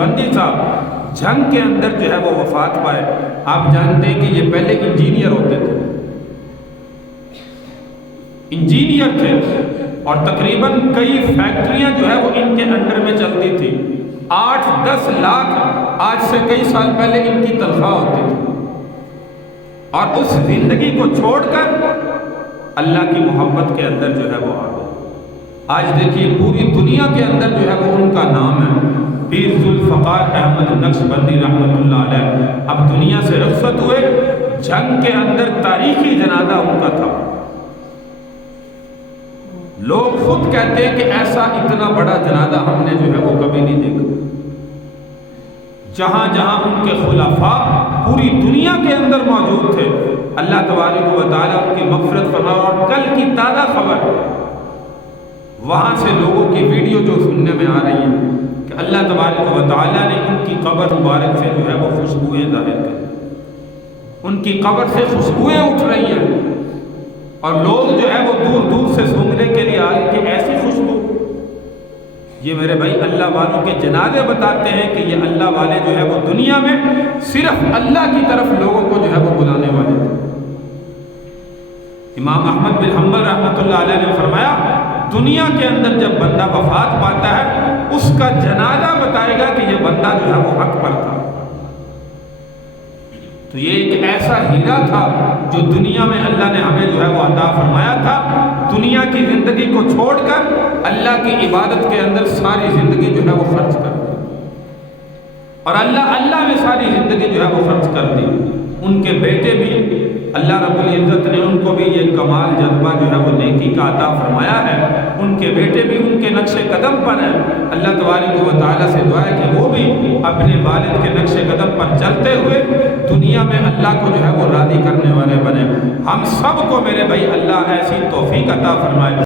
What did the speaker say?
نقشبندی صاحب جنگ کے اندر جو ہے وہ وفات پائے. آپ جانتے ہیں کہ یہ پہلے انجینئر ہوتے تھے، انجینئر تھے، اور تقریباً کئی فیکٹریاں جو ہے وہ ان کے انڈر میں چلتی تھی. 8-10 لاکھ آج سے کئی سال پہلے ان کی تنخواہ ہوتی تھی، اور اس زندگی کو چھوڑ کر اللہ کی محبت کے اندر جو ہے وہ آ گئے. آج دیکھیے پوری دنیا کے اندر جو ہے وہ ان کا نام ہے، پیر ذوالفقار احمد نقشبندی رحمۃ اللہ علیہ. اب دنیا سے رخصت ہوئے. جنگ کے اندر تاریخی جنازہ ان کا تھا. لوگ خود کہتے ہیں کہ ایسا اتنا بڑا جنازہ ہم نے جو ہے وہ کبھی نہیں دیکھا. جہاں جہاں ان کے خلفاء پوری دنیا کے اندر موجود تھے، اللہ تبارک و تعالیٰ ان کی مغفرت فرمائے. اور کل کی تازہ خبر، وہاں سے لوگوں کی ویڈیو جو سننے میں آ رہی ہے کہ اللہ تبارک و تعالیٰ نے ان کی قبر مبارک سے جو ہے وہ خوشبوئیں ظاہر کی. ان کی قبر سے خوشبوئیں اٹھ رہی ہیں، اور لوگ جو ہے وہ دور دور سے سونگنے کے لیے آئے کہ ایسی خوشبو. یہ میرے بھائی اللہ والوں کے جنازے بتاتے ہیں کہ یہ اللہ والے جو ہے وہ دنیا میں صرف اللہ کی طرف لوگوں کو جو ہے وہ بلانے والے تھے. امام احمد بن حنبل رحمۃ اللہ علیہ نے فرمایا، دنیا کے اندر جب بندہ وفات پاتا ہے اس کا جنازہ بتائے گا کہ یہ بندہ جو ہے وہ حق پر تھا. تو یہ ایک ایسا ہیرا تھا جو دنیا میں اللہ نے ہمیں جو ہے وہ عطا فرمایا تھا. دنیا کی زندگی کو چھوڑ کر اللہ کی عبادت کے اندر ساری زندگی جو ہے وہ خرچ کر دی، اور اللہ میں ساری زندگی جو ہے وہ خرچ کر دی. ان کے بیٹے بھی اللہ رب العزت نے ان کو بھی یہ کمال جذبہ جو ہے وہ نیکی کا عطا فرمایا ہے. ان کے بیٹے بھی ان کے نقش قدم پر ہیں. اللہ تبارک و تعالیٰ سے دعا ہے کہ وہ بھی اپنے والد کے نقش قدم پر چلتے ہوئے دنیا میں اللہ کو جو ہے وہ راضی کرنے والے بنے. ہم سب کو میرے بھائی اللہ ایسی توفیق عطا فرمائے.